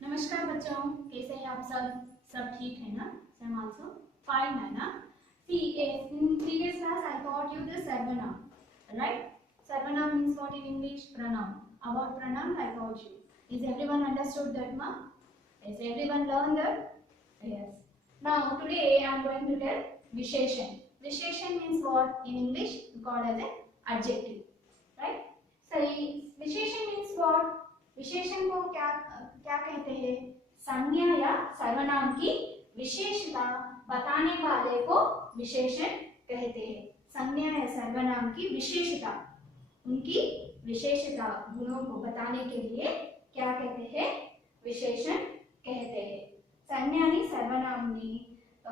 नमस्कार बच्चों, कैसे हैं आप सब ठीक है ना? I'm also fine है ना? See, in previous class I taught you the sarvanam, right? Sarvanam means what in English? Pronoun. About pronoun I taught you. Is everyone understood that, ma? Is everyone learned that? Yes. Now today I am going to tell Visheshan. Visheshan means what in English? Called as an adjective, right? So Visheshan means what? विशेषण को क्या क्या कहते हैं? संज्ञा या सर्वनाम की विशेषता बताने वाले को विशेषण कहते हैं। संज्ञा या सर्वनाम की विशेषता, उनकी विशेषता गुणों को बताने के लिए क्या कहते हैं? विशेषण कहते हैं। సంజ్ఞాని సర్వనామాన్ని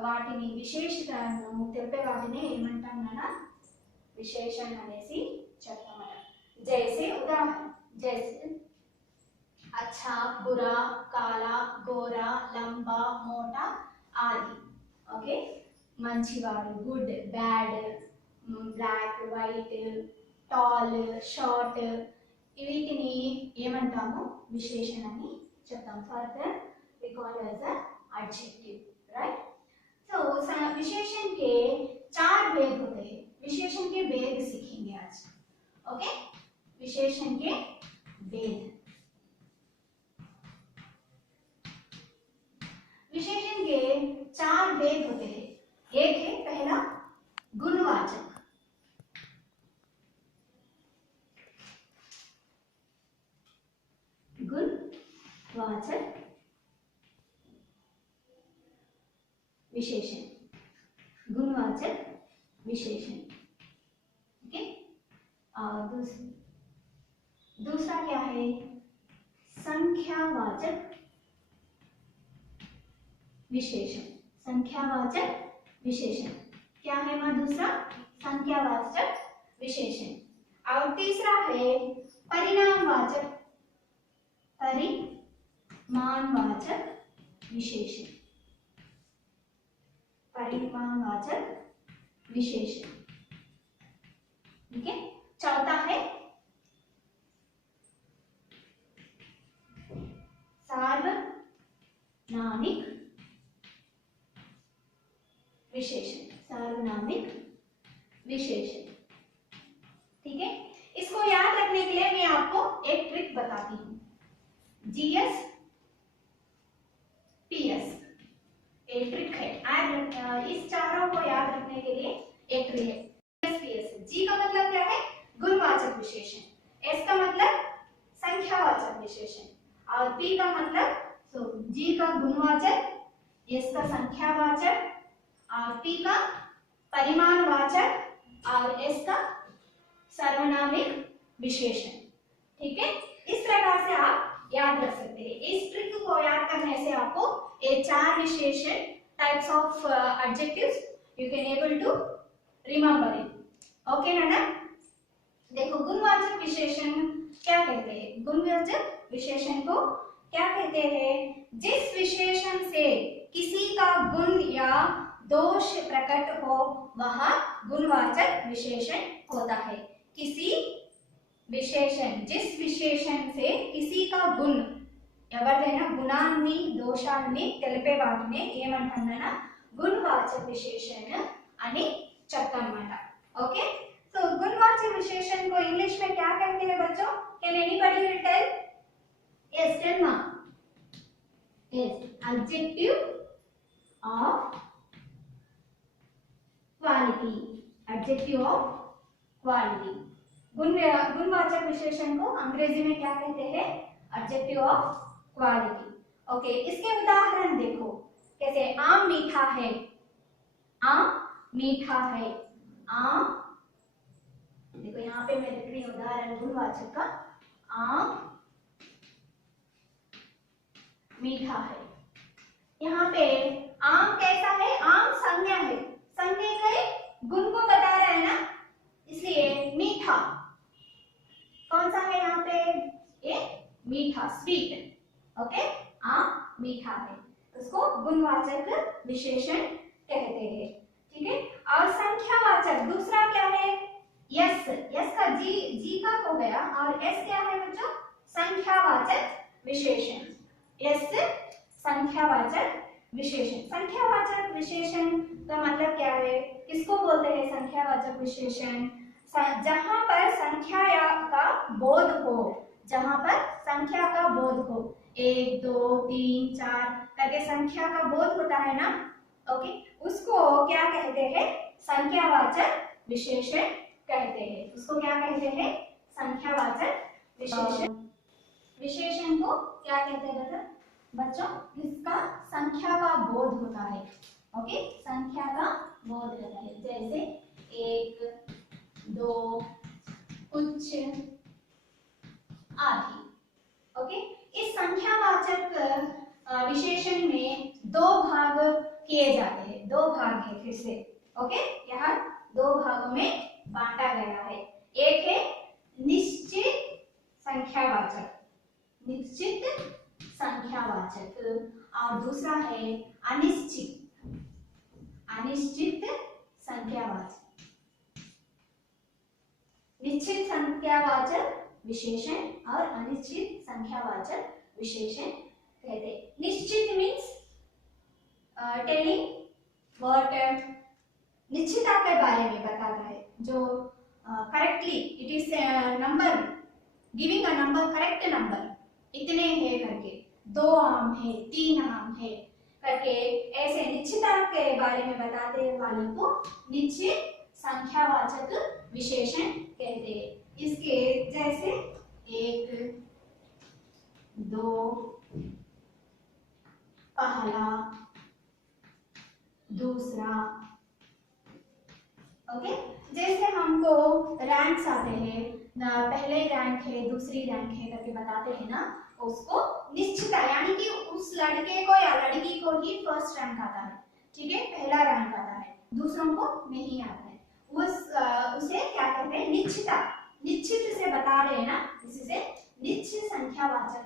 వాటిని విశేషతను తెలిపే వాటిని ఏమంటామన్నా విశేషణ అనేసి చెప్తామన్న। जैसे उदाहरण, जैसे अच्छा, बुरा, काला, गोरा, लंबा, मोटा आदि। ओके, మంచివాడు, good, bad, black, white, tall, short, వీటిని ఏమంటాము? విశేషణ అని చెప్తాం। Further we call as a adjective, right? तो विशेषण के चार भेद होते हैं। विशेषण के भेद सीखेंगे आज। ओके, विशेषण के भेद। विशेषण के चार भेद होते हैं। एक है पहला गुणवाचक। गुणवाचक विशेषण, गुणवाचक विशेषण। ओके, और दूसरा क्या है? संख्यावाचक विशेषण। संख्यावाचक विशेषण क्या है मां? दूसरा संख्यावाचक विशेषण। और तीसरा है परिणामवाचक, परिमाणवाचक विशेषण। परिमाणवाचक विशेषण, ठीक है। चौथा है सार्वनामिक विशेषण। सार्वनामिक विशेषण, ठीक है। इसको याद रखने के लिए मैं आपको एक ट्रिक बताती हूँ। जीएस पीएस एक ट्रिक है। इस चारों को याद रखने के लिए एक ट्रिक है। जीएस पीएस, जी का मतलब क्या है? गुणवाचक विशेषण। एस का मतलब संख्यावाचक विशेषण। और पी का मतलब, जी का गुणवाचक, एस का संख्यावाचक, और पी का परिमाणवाचक, और एस का सार्वनामिक विशेषण, ठीक है। इस प्रकार से आप याद रख सकते हैं। इस ट्रिक को याद करने से आपको ये चार विशेषण types of adjectives you can able to remember it. Okay ना? देखो, गुणवाचक विशेषण क्या कहते हैं? गुणवाचक विशेषण को क्या कहते हैं? जिस विशेषण से किसी का गुण या दोष प्रकट हो वह गुणवाचक विशेषण होता है। किसी विशेषण, जिस विशेषण से किसी का गुण, ఎవరిదైనా గుణాన్ని దోషాన్ని తెలిపే వాటిని ఏమంటామన్నా గుణవాచక విశేషణ అని చెప్తామన్నమాట। ओके, तो गुणवाचक विशेषण को इंग्लिश में क्या कहते हैं बच्चों? Can anybody will tell? Yes, tell मा। Yes, adjective of quality. Adjective of quality. गुणवाचक विशेषण को अंग्रेजी में क्या कहते हैं? Adjective of quality. ओके, इसके उदाहरण देखो। कैसे? आम मीठा है। आम मीठा है। आम, देखो यहाँ पे मैं लिख रही हूँ उदाहरण गुणवाचक का। आम मीठा है। यहाँ पे आम कैसा है? आम संज्ञा है। संज्ञा के गुण को बता रहा है ना, इसलिए मीठा कौन सा है यहाँ पे? ये मीठा, स्वीट। ओके, आम मीठा है, उसको गुणवाचक विशेषण कहते हैं, ठीक है। और संख्यावाचक दूसरा क्या है? यस। यस का जी का हो गया, और एस क्या है बच्चों? संख्यावाचक विशेषण। यस संख्यावाचक विशेषण। संख्यावाचक विशेषण का मतलब क्या है, किसको बोलते हैं संख्यावाचक विशेषण? जहां पर संख्या का बोध हो, जहां पर संख्या का बोध हो, 1 2 3 4 करके संख्या का बोध होता है ना, ओके, उसको क्या कहते हैं? संख्यावाचक विशेषण कहते हैं। उसको क्या कहते हैं? संख्यावाचक विशेषण। विशेषण को क्या कहते हैं बच्चों? जिसका संख्या का बोध होता है, ओके, संख्या का बोध होता है, जैसे 1 2 कुछ आदि, ओके। इस संख्यावाचक विशेषण में दो भाग किए जाते हैं, दो भाग है फिर से, ओके, यहाँ दो भागों में बांटा गया है। एक है निश्चित संख्यावाचक, निश्चित संख्यावाचक, और दूसरा है अनिश्चित, अनिश्चित संख्यावाचक। निश्चित संख्यावाचक विशेषण और अनिश्चित संख्यावाचक विशेषण कहते हैं। निश्चित मीन्स टेलिंग व्हाट, निश्चितता के बारे में बताता है, जो correctly it is number, giving a number, correct number, इतने हैं करके, 2 आम है, 3 आम है करके, ऐसे निश्चितता के बारे में बताते वाले को निश्चित संख्यावाचक विशेषण कहते हैं। इसके जैसे 1 2 पहला, दूसरा, ओके। जैसे हमको रैंक्स आते हैं, पहले रैंक है, दूसरी रैंक है करके बताते हैं ना, उसको निश्चित, यानी कि उस लड़के को या लड़की को ही फर्स्ट रैंक आता है, ठीक है, पहला रैंक आता है, दूसरों को नहीं आता है, उसे क्या कहते हैं? निश्चिता, निश्चित से बता रहे हैं ना, इसे निश्चित संख्यावाचक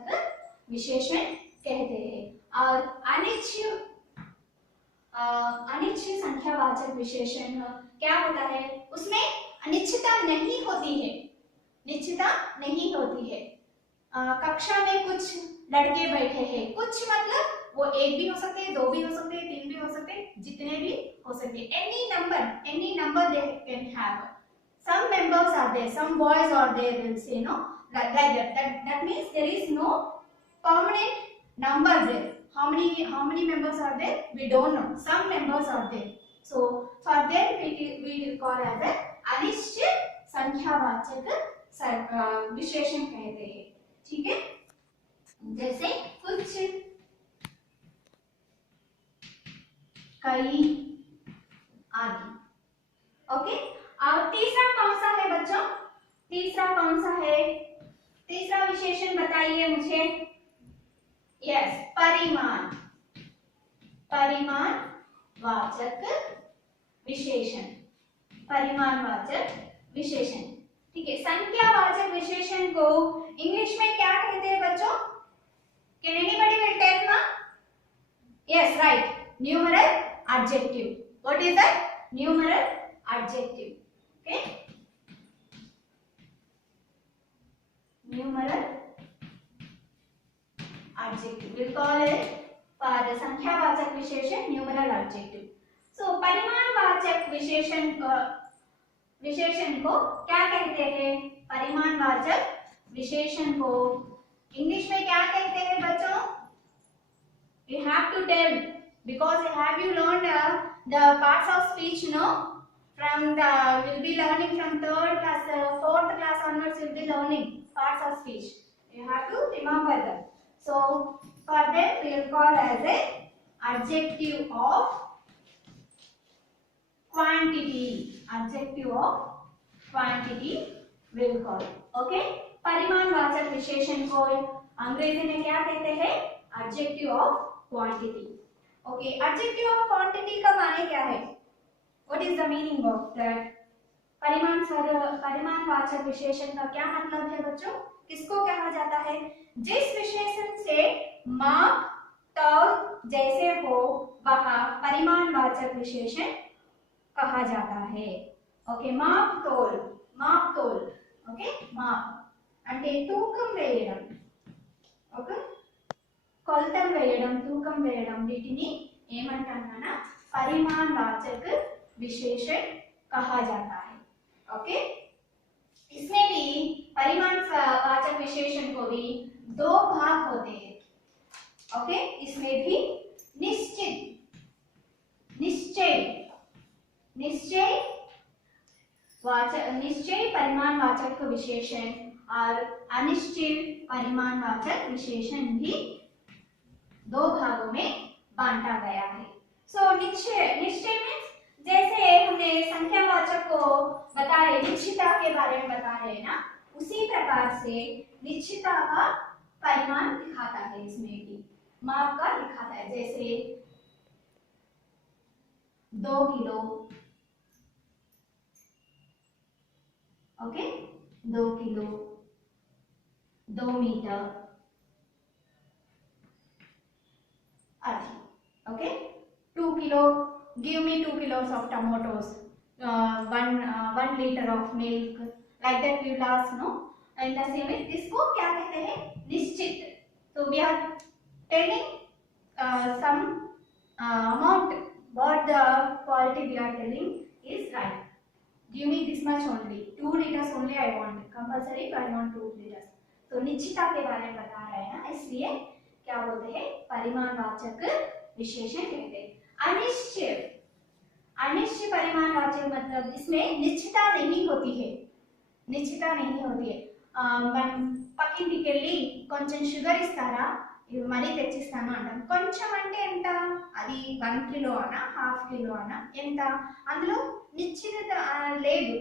विशेषण कहते हैं। और अनिश्चित अनिश्चित संख्यावाचक विशेषण क्या होता है? उसमें अनिश्चितता नहीं होती है, निश्चितता नहीं होती है। कक्षा में कुछ लड़के बैठे हैं, कुछ मतलब वो 1 भी हो सकते हैं, 2 भी हो सकते हैं, 3 भी हो सकते हैं, जितने भी हो सकते हैं, any number they can have. Some members are there, some boys are there, will say, no, like that. That means there is no permanent number there. How many members are there? We don't know. Some members are there. So for them we will call as a अनिश्चित संख्यावाचक विशेषण कहते हैं, ठीक है। जैसे कुछ, कई आदि, ओके। और तीसरा कौन सा है बच्चों? तीसरा कौन सा है? तीसरा विशेषण बताइए मुझे। यस, परिमाण, परिमाणवाचक विशेषण, परिमाणवाचक विशेषण, ठीक है। संख्यावाचक विशेषण को इंग्लिश में क्या कहते हैं बच्चों? कैन एनीबॉडी विल टेल ना? Yes, right, numeral adjective. What is that? Numeral adjective. Okay, numeral adjective, we'll call it for the संख्यावाचक विशेषण numeral adjective. So परिमाणवाचक विशेषण को क्या कहते हैं? परिमाणवाचक विशेषण को इंग्लिश में क्या कहते हैं बच्चों? You have to tell, because have you learned the parts of speech, no? From the, will be learning from 3rd class, 4th class onwards, will be learning parts of speech. You have to remember them. So for them we will call as a adjective of quantity, adjective of quantity will call, okay। परिमाणवाचक विशेषण को अंग्रेजी में क्या कहते हैं? adjective of quantity. Okay, adjective of quantity का माने क्या है? What is the meaning of that? परिमाणवाचक विशेषण का क्या मतलब है बच्चों? किसको कहा जाता है? जिस विशेषण से माप तौल जैसे हो वह परिमाणवाचक विशेषण कहा जाता है। ओके, माप तौल, माप तौल, ओके, माप అంటే తూకం వేయడం, ఓకే, కొలతలు వేయడం తూకం వేయడం వీటిని ఏమంటామన్నా परिमाणवाचक विशेषण कहा जाता है। ओके, इसमें भी परिमाणवाचक विशेषण को भी दो भाग होते हैं। ओके, इसमें भी निश्चित निश्चय निश्चय वाचक निश्चय परिमाणवाचक विशेषण और अनिश्चित परिमाणवाचक विशेषण भी दो भागों में बांटा गया है। सो निश्चय निश्चय मीन्स जैसे हमने संख्यावाचक को बता रहे निश्चिता के बारे में बता रहे हैं ना, उसी प्रकार से निश्चिता का परिमाण दिखाता है, इसमें भी माप का दिखाता है। जैसे 2 किलो, ओके, 2 किलो, 2 मीटर आदि। Okay, 2 kilo, give me 2 kilos of tomatoes, 1 liter of milk, like that we will ask, no? And the same way, इसको क्या कहते हैं? निश्चित। So we are telling some amount, what the quality we are telling is right. Give me this much only, 2 liters only I want, compulsory I want 2 liters. तो निश्चिता के बारे में बता रहे हैं ना, इसलिए क्या बोलते हैं? परिमाणवाचक विशेषण कहते हैं। अनिश्चित अनिश्चित परिमाणवाचक मतलब इसमें निश्चिता नहीं होती है, निश्चिता नहीं होती है। మనం పక్కింటికి వెళ్ళి కొంచెం షుగర్ ఇస్తారా, మరీ తెచ్చిస్తాను అంటాం। కొంచెం అంటే ఎంత? అది 1 కిలో అనా, హాఫ్ కిలో అనా, ఎంత? అందులో నిశ్చిత లేదు,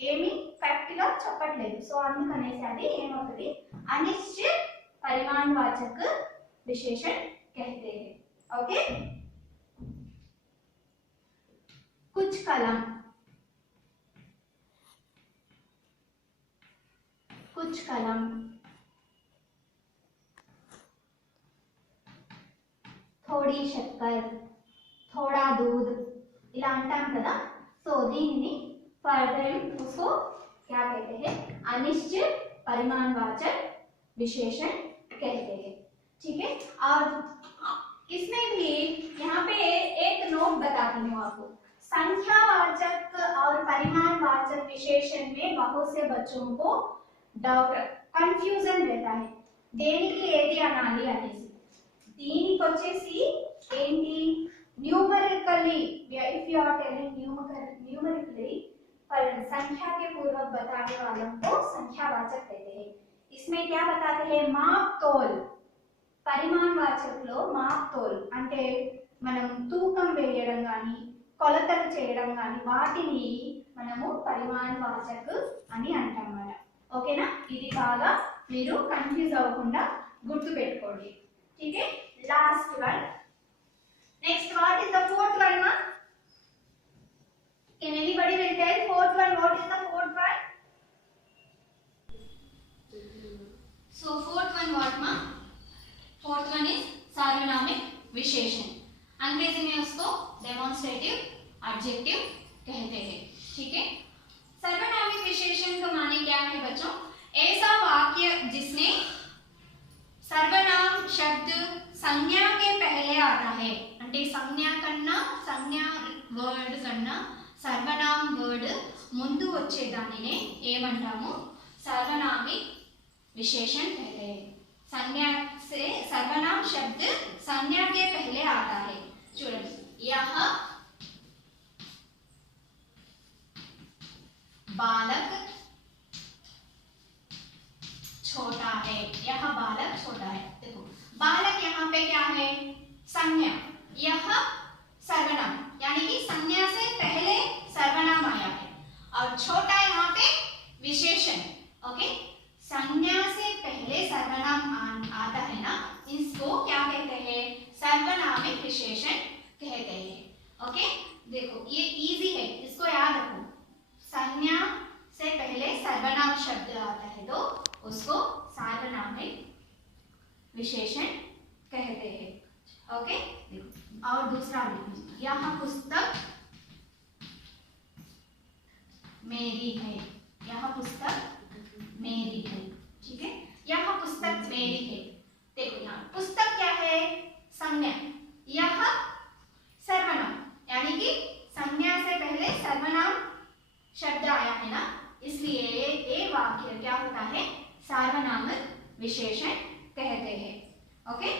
ఏమి కరెక్ట్ గా చెప్పట్లేదు। సో అందుకనేసి అది ఏమవుతుంది? अनिश्चित परिमाणवाचक विशेषण कहते हैं। ओके, कुछ कलम, कुछ कलम, थोड़ी शक्कर, थोड़ा दूध ఇలా అంటాం కదా। సో దీనిని ఫర్దర్ उसको क्या कहते हैं? अनिश्चित परिमाणवाचक विशेषण कहते हैं। ठीक है, और इसमें भी यहाँ पे एक नोट बताती हूँ आपको। संख्यावाचक और परिमाणवाचक विशेषण में बहुत से बच्चों को डाउट कंफ्यूजन रहता है, దేనికి ఏది అనాలి అనేసి। దీనికి వచ్చేసి ఏంటి? Numerically, if you are telling numerically, पर संख्या के पूर्वक बताने वालों को संख्यावाचक कहते हैं। इसमें क्या बताते हैं? माप तोल। పరిమాణవాచకలో మాప్ తోల్ అంటే మనం తూకం వేయడం గాని కొలతలు చేయడం గాని వాటిని మనము పరిమాణవాచక అని అంటాం అన్నమాట। ఓకేనా, ఇది బాగా మీరు కన్ఫ్యూజ్ అవ్వకుండా గుర్తు పెట్టుకోండి। ठीक है, last one, next what is the fourth one? ma can anybody will tell fourth one? What is the fourth one? So fourth one what ma? Fourth one is सार्वनामिक विशेषण, अंग्रेजी में उसको डेमोन्स्ट्रेटिव एडजेक्टिव कहते हैं। ठीक है, सार्वनामिक विशेषण का माने क्या है बच्चों? ऐसा वाक्य जिसमें सर्वनाम शब्द संज्ञा के पहले आता है, అంటే సంజ్ఞా కన్నా సంజ్ఞా వర్డ్ కన్నా సర్వనామ వర్డ్ ముందు వచ్చే దానినే ఏమంటాము? सार्वनामिक विशेषण कहते हैं। संज्ञा से सर्वनाम शब्द संज्ञा के पहले आता है। चूड़िए, यह बालक छोटा है, यह बालक छोटा है। देखो बालक यहाँ पे क्या है? संज्ञा, यह सर्वनाम, यानी कि संज्ञा से पहले सर्वनाम आया है, और छोटा यहाँ पे विशेषण। ओके, संज्ञा से पहले सर्वनाम आता है ना, इसको क्या कहते हैं? सर्वनामिक विशेषण कहते हैं। ओके, देखो ये इजी है, इसको याद रखो। संज्ञा से पहले सर्वनाम शब्द आता है तो उसको सार्वनामिक विशेषण कहते हैं। ओके, देखो और दूसरा लिखो, यह पुस्तक मेरी है, यह पुस्तक मेरी है। ठीक है, यह पुस्तक मेरी है। देखो यहाँ पुस्तक क्या है, संज्ञा, यह सर्वनाम, यानी कि संज्ञा से पहले सर्वनाम शब्द आया है ना, इसलिए ये वाक्य क्या होता है, सार्वनामिक विशेषण कहते हैं। ओके,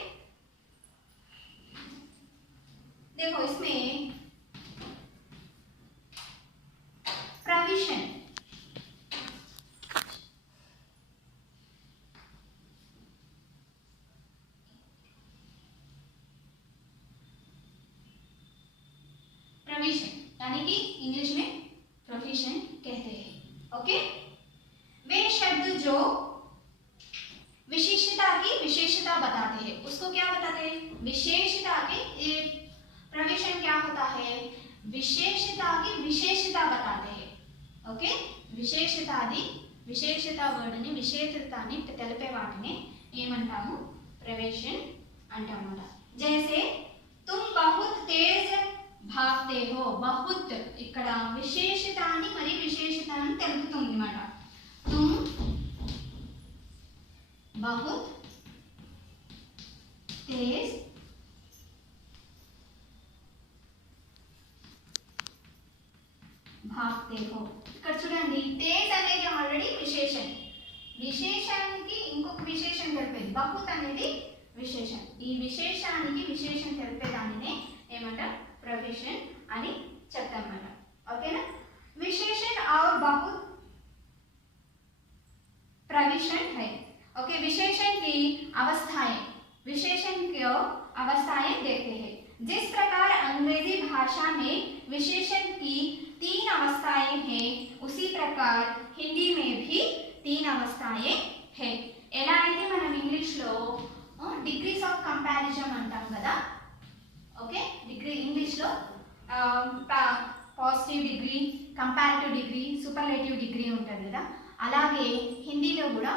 देखो इसमें प्रविशन, प्रविशन यानी कि इंग्लिश में प्रोफिशन कहते हैं। ओके, वे शब्द जो विशेषता की विशेषता बताते हैं, उसको क्या बताते हैं, विशेषता की, प्रविशन क्या होता है, विशेषता की विशेषता बताते हैं। ఓకే, విశేషతాది, విశేషత వర్డ్ని, విశేషతాన్ని తెలిపే వాటిని ఏమంటాము, ప్రవేశన్ అంటామన్నమాట. జైసే तुम बहुत तेज भागते हो, बहुत ఇక్కడ విశేషతాన్ని మరియు విశేషతాన్ని తెలుపుతుంది అన్నమాట. तुम बहुत तेज भागते हो. ఇక్కడ చూడండి, తేజ్ అనేది ఆల్రెడీ విశేషణ, విశేషానికి ఇంకొక విశేషణ తెలిపేది, బహుత్ అనేది విశేషణ. ఈ విశేషానికి విశేషణ తెలిపేదానినే ఏమంటారు, ప్రవిశేషణ అని చెప్తామన్నమాట. ఓకేనా, विशेषण और बहुत प्रविशेषण है. ओके, विशेषण की अवस्थाएं, विशेषण की अवस्थाएं देखते हैं. जिस प्रकार अंग्रेजी भाषा में विशेषण की 3 अवस्थाएं हैं, उसी प्रकार हिंदी में भी 3 अवस्थाएं हैं. ఎలా అయితే మనం ఇంగ్లీష్ లో డిగ్రీస్ ఆఫ్ కంపారిజన్ అంటాం కదా. ఓకే, డిగ్రీ ఇంగ్లీష్ లో positive degree, comparative degree, superlative degree ఉంటుంది కదా, అలాగే హిందీలో కూడా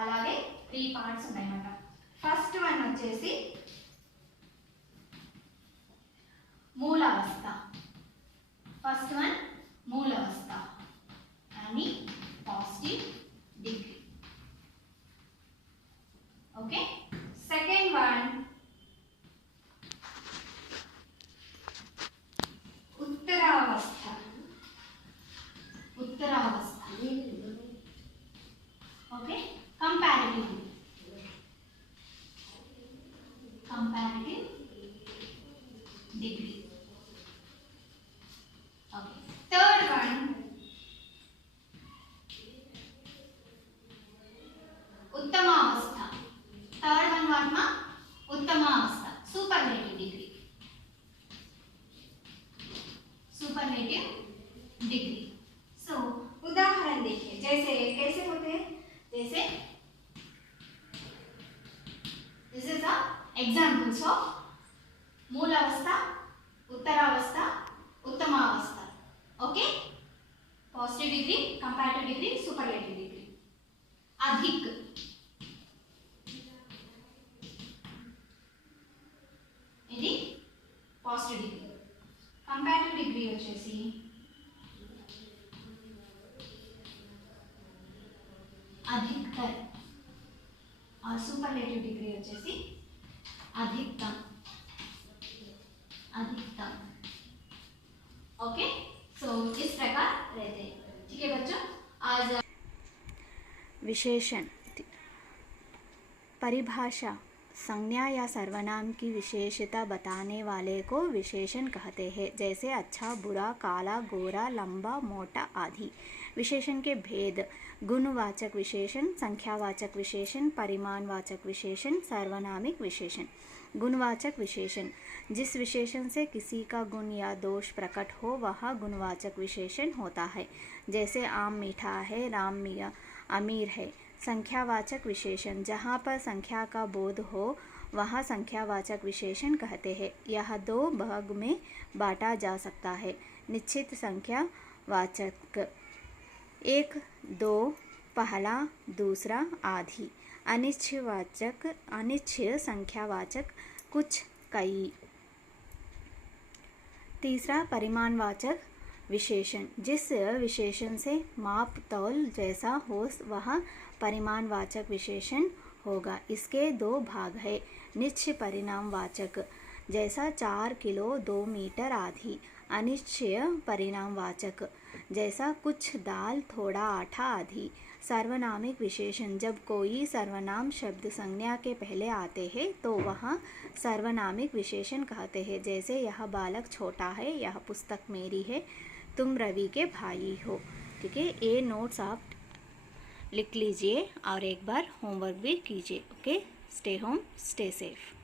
అలాగే 3 పార్ట్స్ ఉన్నాయన్నమాట. ఫస్ట్ వన్ వచ్చేసి మూలావస్థ, ఫస్ట్ వన్ మూలావస్థ అని positive degree. Okay, second one उत्तरावस्था, उत्तरावस्था. Okay, comparative, comparative degree. Okay, third one उत्तमावस्था. थर्ड वन व्हाट मा, उत्तमावस्था, superlative degree, superlative degree. So उदाहरण देखिए, जैसे कैसे होते हैं, जैसे this is a examples of मूलावस्था, उत्तरावस्था, उत्तमावस्था. Okay, positive degree, comparative degree, superlative degree. अधिक, ఇది పాజిటివ్ డిగ్రీ. కంపారిటివ్ డిగ్రీ వచ్చేసి अधिकतर और सुपरलेटिव डिग्री వచ్చేసి अधिकतम, अधिकतम. ओके, सो इस प्रकार रहते हैं. ठीक है बच्चों, आज विशेषण परिभाषा, संज्ञा या सर्वनाम की विशेषता बताने वाले को विशेषण कहते हैं. जैसे अच्छा, बुरा, काला, गोरा, लंबा, मोटा आदि. विशेषण के भेद: गुणवाचक विशेषण, संख्यावाचक विशेषण, परिमाणवाचक विशेषण, सार्वनामिक विशेषण. गुणवाचक विशेषण, जिस विशेषण से किसी का गुण या दोष प्रकट हो वह गुणवाचक विशेषण होता है. जैसे आम मीठा है, राम अमीर है. संख्यावाचक विशेषण, जहाँ पर संख्या का बोध हो वहाँ संख्यावाचक विशेषण कहते हैं. यह 2 भाग में बांटा जा सकता है. निश्चित संख्यावाचक 1, 2, पहला, दूसरा आदि. अनिश्चयवाचक, अनिश्चय संख्यावाचक कुछ, कई. तीसरा परिमाणवाचक विशेषण, जिस विशेषण से माप तौल जैसा हो वह परिमाणवाचक विशेषण होगा। इसके दो भाग है। निश्चय परिणामवाचक जैसा 4 किलो 2 मीटर आदि। अनिश्चय परिणामवाचक जैसा कुछ दाल थोड़ा आटा आदि। सार्वनामिक विशेषण जब कोई सर्वनाम शब्द संज्ञा के पहले आते हैं तो वह सार्वनामिक विशेषण कहते हैं। जैसे यह बालक छोटा है, यह पुस्तक मेरी है, तुम रवि के भाई हो। ठीक है, ये नोट्स आप लिख लीजिए और एक बार होमवर्क भी कीजिए। Okay, stay home, stay safe.